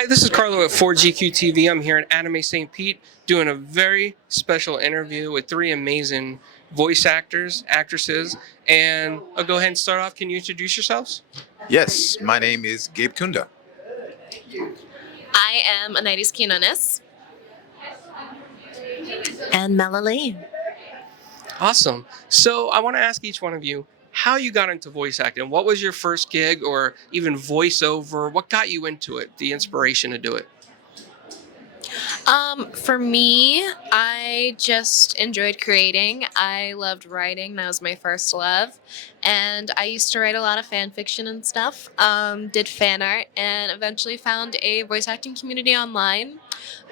Hi, this is Carlo at 4GQ TV. I'm here at Anime St. Pete doing a very special interview with three amazing voice actors, actresses, and I'll go ahead and start off. Can you introduce yourselves? Yes, my name is Gabe Kunda. I am Anairis Quiñones. And Mela Lee. Awesome. So I want to ask each one of you how you got into voice acting. What was your first gig or even voiceover? What got you into it, the inspiration to do it? For me, I just enjoyed creating. I loved writing. That was my first love. And I used to write a lot of fan fiction and stuff, did fan art, and eventually found a voice acting community online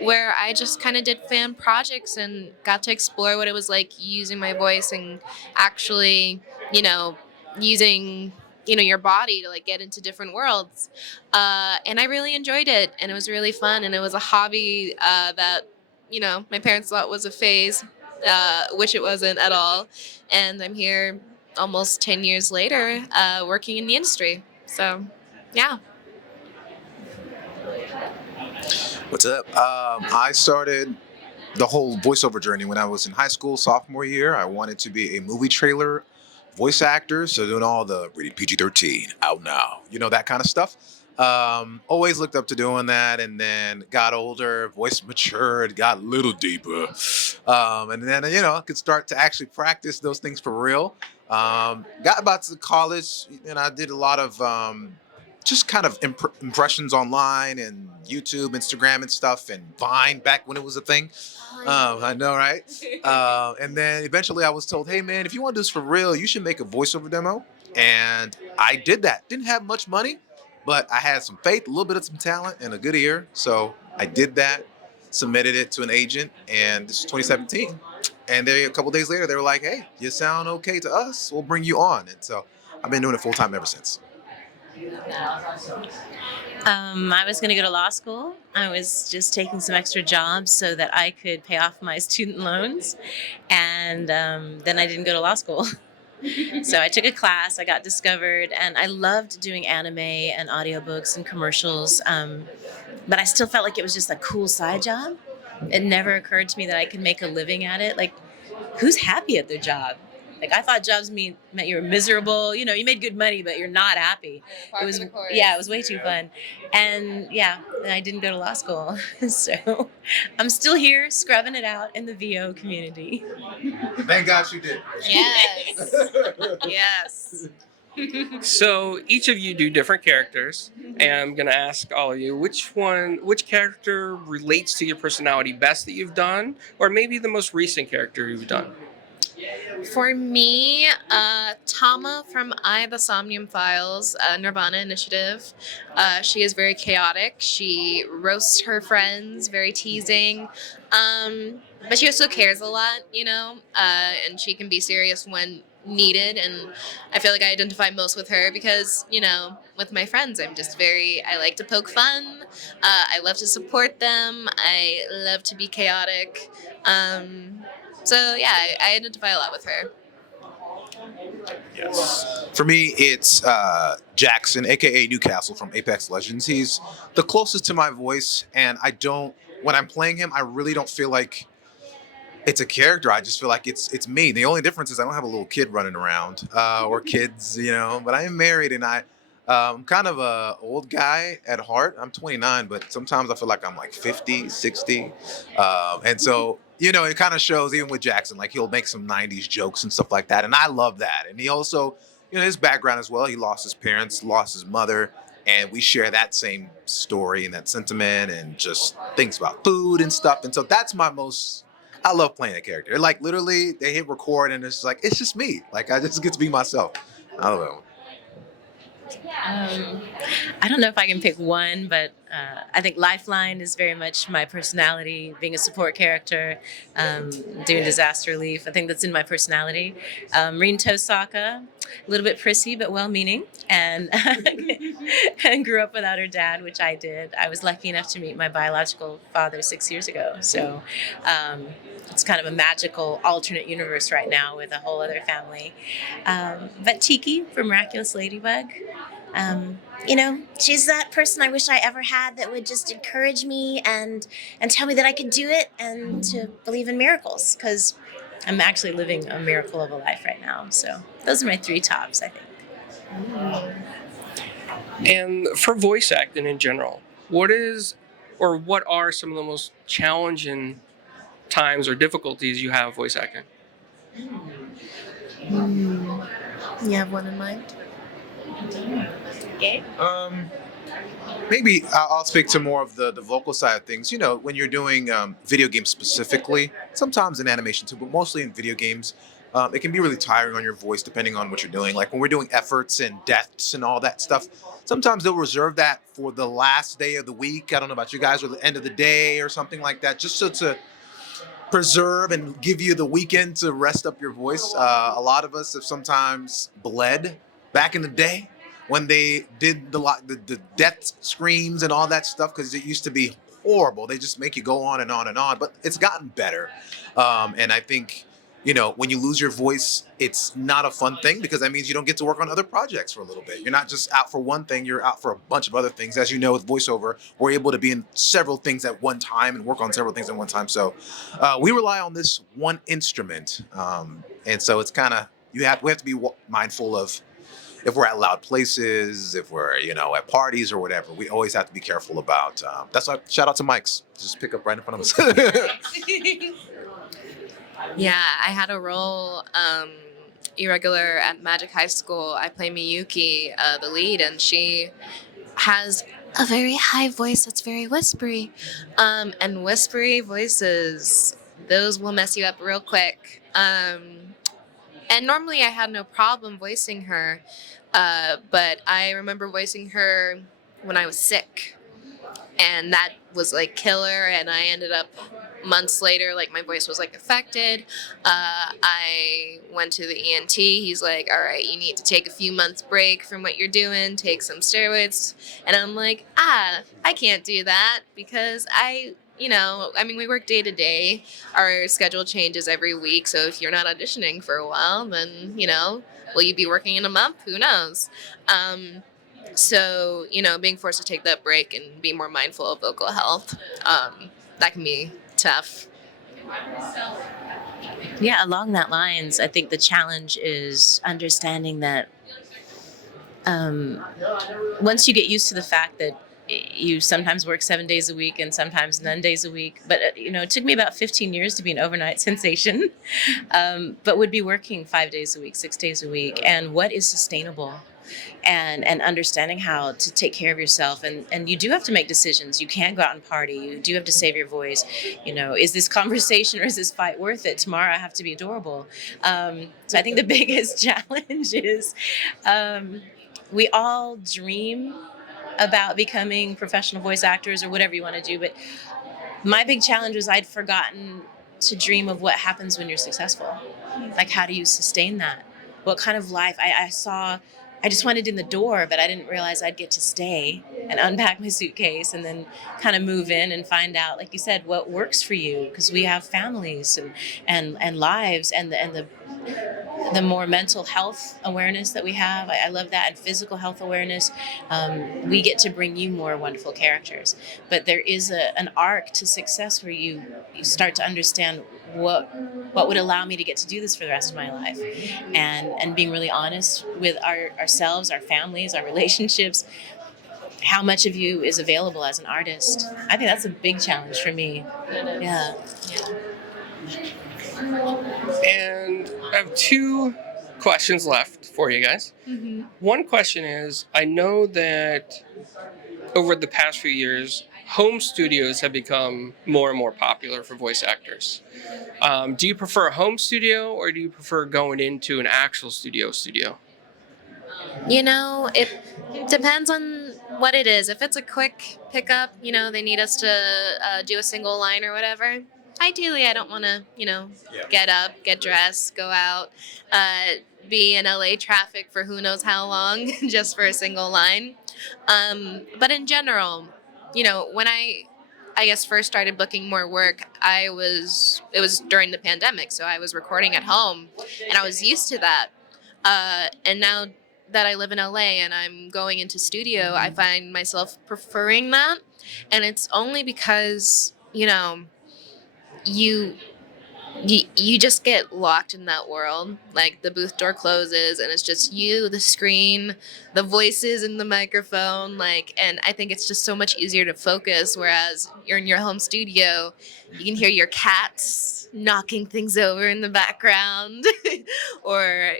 where I just kind of did fan projects and got to explore what it was like using my voice and actually, using your body to like get into different worlds, and I really enjoyed it, and it was really fun, and it was a hobby that my parents thought was a phase, which it wasn't at all, and I'm here almost 10 years later, working in the industry. So yeah. What's up? I started the whole voiceover journey when I was in high school, sophomore year. I wanted to be a movie trailer voice actor, so doing all the rated PG-13, out now, that kind of stuff. Always looked up to doing that, and then got older, voice matured, got a little deeper, and then could start to actually practice those things for real. Got about to college, and I did a lot of just kind of impressions online and YouTube, Instagram, and stuff, and Vine back when it was a thing. I know, right? And then eventually I was told, hey, man, if you want to do this for real, you should make a voiceover demo. And I did that. Didn't have much money, but I had some faith, a little bit of some talent, and a good ear. So I did that, submitted it to an agent, and this is 2017. And a couple days later, they were like, hey, you sound okay to us. We'll bring you on. And so I've been doing it full time ever since. I was going to go to law school. I was just taking some extra jobs so that I could pay off my student loans. And then I didn't go to law school. So I took a class, I got discovered, and I loved doing anime and audiobooks and commercials. But I still felt like it was just a cool side job. It never occurred to me that I could make a living at it. Like, who's happy at their job? Like, I thought jobs meant you were miserable. You made good money, but you're not happy. It was way too fun. And I didn't go to law school. So I'm still here scrubbing it out in the VO community. Thank God you did. Yes. Yes. So each of you do different characters, and I'm gonna ask all of you which character relates to your personality best that you've done, or maybe the most recent character you've done. For me, Tama from the Somnium Files, Nirvana Initiative. She is very chaotic. She roasts her friends, very teasing. But she also cares a lot, and she can be serious when needed. And I feel like I identify most with her because, with my friends, I like to poke fun. I love to support them. I love to be chaotic. So yeah, I identify a lot with her. Yes. For me, it's Jackson, aka Newcastle from Apex Legends. He's the closest to my voice, and when I'm playing him, I really don't feel like it's a character. I just feel like it's me. The only difference is I don't have a little kid running around or kids, but I am married, and I'm kind of a old guy at heart. I'm 29, but sometimes I feel like I'm like 50, 60. And so, it kind of shows even with Jackson, like he'll make some 90s jokes and stuff like that. And I love that. And he also, his background as well, he lost his parents, lost his mother. And we share that same story and that sentiment and just things about food and stuff. And so I love playing a character. Like literally they hit record and it's just me. Like I just get to be myself. I don't know. I don't know if I can pick one, but I think Lifeline is very much my personality, being a support character, doing disaster relief. I think that's in my personality. Rin Tosaka, a little bit prissy but well-meaning, and and grew up without her dad, which I did. I was lucky enough to meet my biological father 6 years ago, so it's kind of a magical alternate universe right now with a whole other family. But Tiki from Miraculous Ladybug, She's that person I wish I ever had that would just encourage me and tell me that I could do it and to believe in miracles, because I'm actually living a miracle of a life right now. So those are my three tops, I think. And for voice acting in general, what are some of the most challenging times or difficulties you have voice acting? You have one in mind? Gabe? Maybe I'll speak to more of the vocal side of things. You know, when you're doing video games specifically, sometimes in animation too, but mostly in video games, it can be really tiring on your voice depending on what you're doing. Like when we're doing efforts and deaths and all that stuff, sometimes they'll reserve that for the last day of the week. I don't know about you guys, or the end of the day or something like that, just so to preserve and give you the weekend to rest up your voice. A lot of us have sometimes bled back in the day when they did the death screams and all that stuff, because it used to be horrible. They just make you go on and on and on, but it's gotten better. And I think, you know, when you lose your voice, it's not a fun thing, because that means you don't get to work on other projects for a little bit. You're not just out for one thing, you're out for a bunch of other things. As you know, with voiceover, we're able to be in several things at one time and work on several things at one time. So we rely on this one instrument. And so it's kind of, we have to be mindful of, if we're at loud places, if we're, you know, at parties or whatever, we always have to be careful about. That's why, shout out to mics. Just pick up right in front of us. Yeah, I had a role irregular at Magic High School. I play Miyuki, the lead, and she has a very high voice that's very whispery. And whispery voices, those will mess you up real quick. And normally I had no problem voicing her, but I remember voicing her when I was sick. And that was like killer, and I ended up months later, like my voice was like affected. I went to the ENT. He's like, all right, you need to take a few months break from what you're doing, take some steroids. And I'm like, I can't do that, because we work day to day. Our schedule changes every week. So if you're not auditioning for a while, then, will you be working in a month? Who knows? So, being forced to take that break and be more mindful of vocal health, that can be tough. Yeah, along that lines, I think the challenge is understanding that once you get used to the fact that you sometimes work 7 days a week and sometimes none days a week, but it took me about 15 years to be an overnight sensation, but would be working 5 days a week, 6 days a week, and what is sustainable. And understanding how to take care of yourself. And you do have to make decisions. You can't go out and party. You do have to save your voice. Is this conversation or is this fight worth it? Tomorrow I have to be adorable. So I think the biggest challenge is we all dream about becoming professional voice actors or whatever you want to do. But my big challenge was I'd forgotten to dream of what happens when you're successful. Like, how do you sustain that? What kind of life? I just wanted in the door, but I didn't realize I'd get to stay and unpack my suitcase and then kind of move in and find out, like you said, what works for you, because we have families and lives, and the more mental health awareness that we have. I love that, and physical health awareness. We get to bring you more wonderful characters, but there is an arc to success where you start to understand what would allow me to get to do this for the rest of my life, and being really honest with ourselves, our families, our relationships. How much of you is available as an artist? I think that's a big challenge for me. Yeah. And I have two questions left for you guys. Mm-hmm. One question is, I know that over the past few years, home studios have become more and more popular for voice actors. Do you prefer a home studio, or do you prefer going into an actual studio? It depends on what it is. If it's a quick pickup, they need us to do a single line or whatever. Ideally, I don't want to, get up, get dressed, go out, be in LA traffic for who knows how long just for a single line. But in general, when I guess first started booking more work, it was during the pandemic, so I was recording at home, and I was used to that. And now that I live in LA and I'm going into studio, I find myself preferring that. And it's only because, you you just get locked in that world. Like the booth door closes and it's just you, the screen, the voices in the microphone, and I think it's just so much easier to focus, whereas you're in your home studio, you can hear your cats knocking things over in the background or,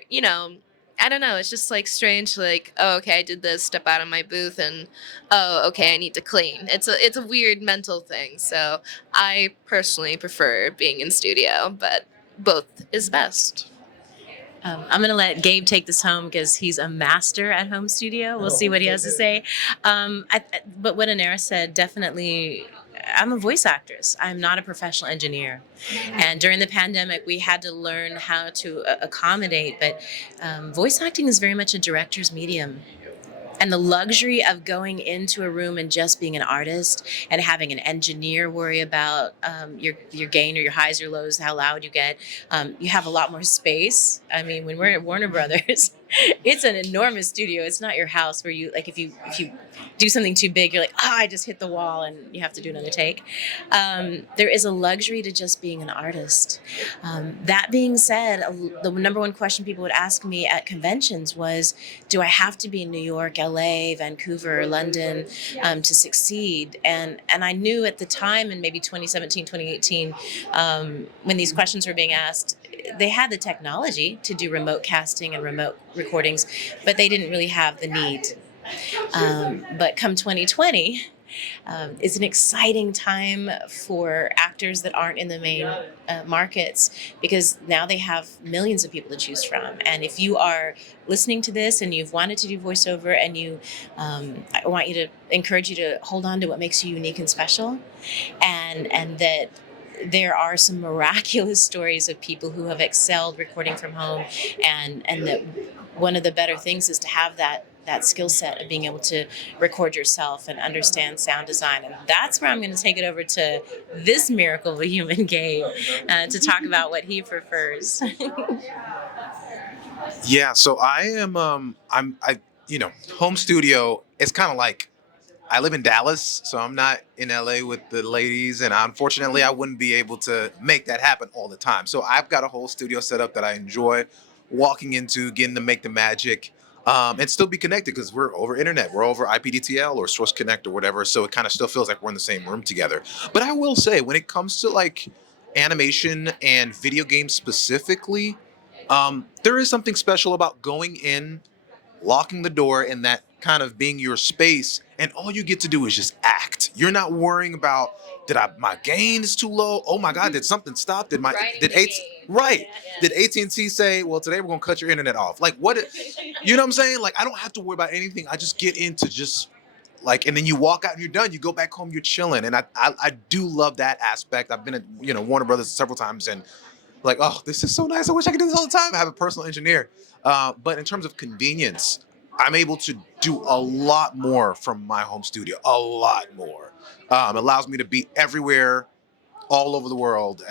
I don't know, it's just strange, oh, okay, I did this, step out of my booth, and oh, okay, I need to clean. It's a weird mental thing. So I personally prefer being in studio, but both is best. I'm going to let Gabe take this home because he's a master at home studio. We'll see what he has to say. But what Anairis said, definitely, I'm a voice actress. I'm not a professional engineer. And during the pandemic, we had to learn how to accommodate. But voice acting is very much a director's medium. And the luxury of going into a room and just being an artist and having an engineer worry about your gain or your highs or lows, how loud you get, you have a lot more space. I mean, when we're at Warner Brothers, it's an enormous studio. It's not your house where you, if you do something too big, you're like, oh, I just hit the wall and you have to do another take. There is a luxury to just being an artist. That being said, the number one question people would ask me at conventions was, do I have to be in New York, LA, Vancouver, London to succeed? And I knew at the time, in maybe 2017, 2018, when these questions were being asked, they had the technology to do remote casting and remote recordings, but they didn't really have the need. But come 2020, it's an exciting time for actors that aren't in the main markets, because now they have millions of people to choose from. And if you are listening to this and you've wanted to do voiceover, and I want you to encourage you to hold on to what makes you unique and special, and that there are some miraculous stories of people who have excelled recording from home, and that one of the better things is to have that skill set of being able to record yourself and understand sound design. And that's where I'm going to take it over to this miracle of a human, Gabe, to talk about what he prefers. Yeah, so I am home studio, it's kind of like I live in Dallas, so I'm not in LA with the ladies, and unfortunately I wouldn't be able to make that happen all the time. So I've got a whole studio set up that I enjoy walking into, getting to make the magic, and still be connected, because we're over internet, we're over IPDTL or Source Connect or whatever, so it kind of still feels like we're in the same room together. But I will say, when it comes to like animation and video games specifically, there is something special about going in, locking the door, and that kind of being your space, and all you get to do is just act. You're not worrying about, my gain is too low? Oh my God, did something stop? Did AT&T say, well, today we're gonna cut your internet off? Like, what? You know what I'm saying? Like, I don't have to worry about anything. I just get into just and then you walk out and you're done. You go back home, you're chilling, and I do love that aspect. I've been at Warner Brothers several times, and like, oh, this is so nice. I wish I could do this all the time. I have a personal engineer. But in terms of convenience, I'm able to do a lot more from my home studio, a lot more. Allows me to be everywhere, all over the world,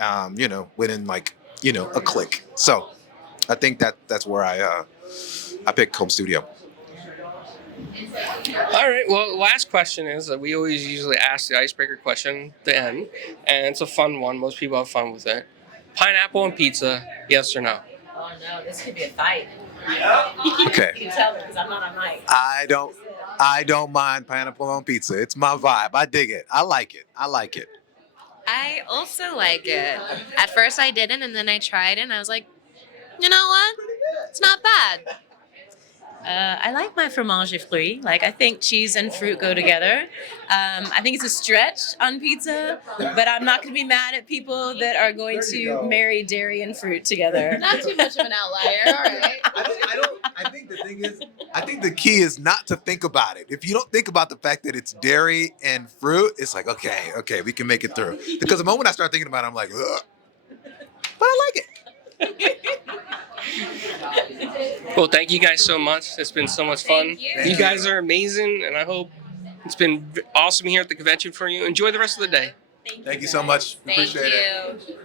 within a click. So I think that's where I pick home studio. All right. Well, last question is that we always usually ask the icebreaker question at the end, and it's a fun one. Most people have fun with it. Pineapple on pizza, yes or no? Oh no, this could be a fight. Okay. You can tell me because I'm not on mic. I don't mind pineapple on pizza. It's my vibe. I dig it. I like it. I also like it. At first I didn't, and then I tried it, and I was like, you know what? It's not bad. I like my fromage et fruits. I think cheese and fruit go together. I think it's a stretch on pizza, but I'm not going to be mad at people that are going to marry dairy and fruit together. Not too much of an outlier, all right. I think the thing is, I think the key is not to think about it. If you don't think about the fact that it's dairy and fruit, it's like, okay, we can make it through. Because the moment I start thinking about it, I'm like, ugh. But I like it. Well, thank you guys so much. It's been so much fun. Thank You guys are amazing, and I hope it's been awesome here at the convention for you. Enjoy the rest of the day. Thank you so much. Thank Appreciate it. you.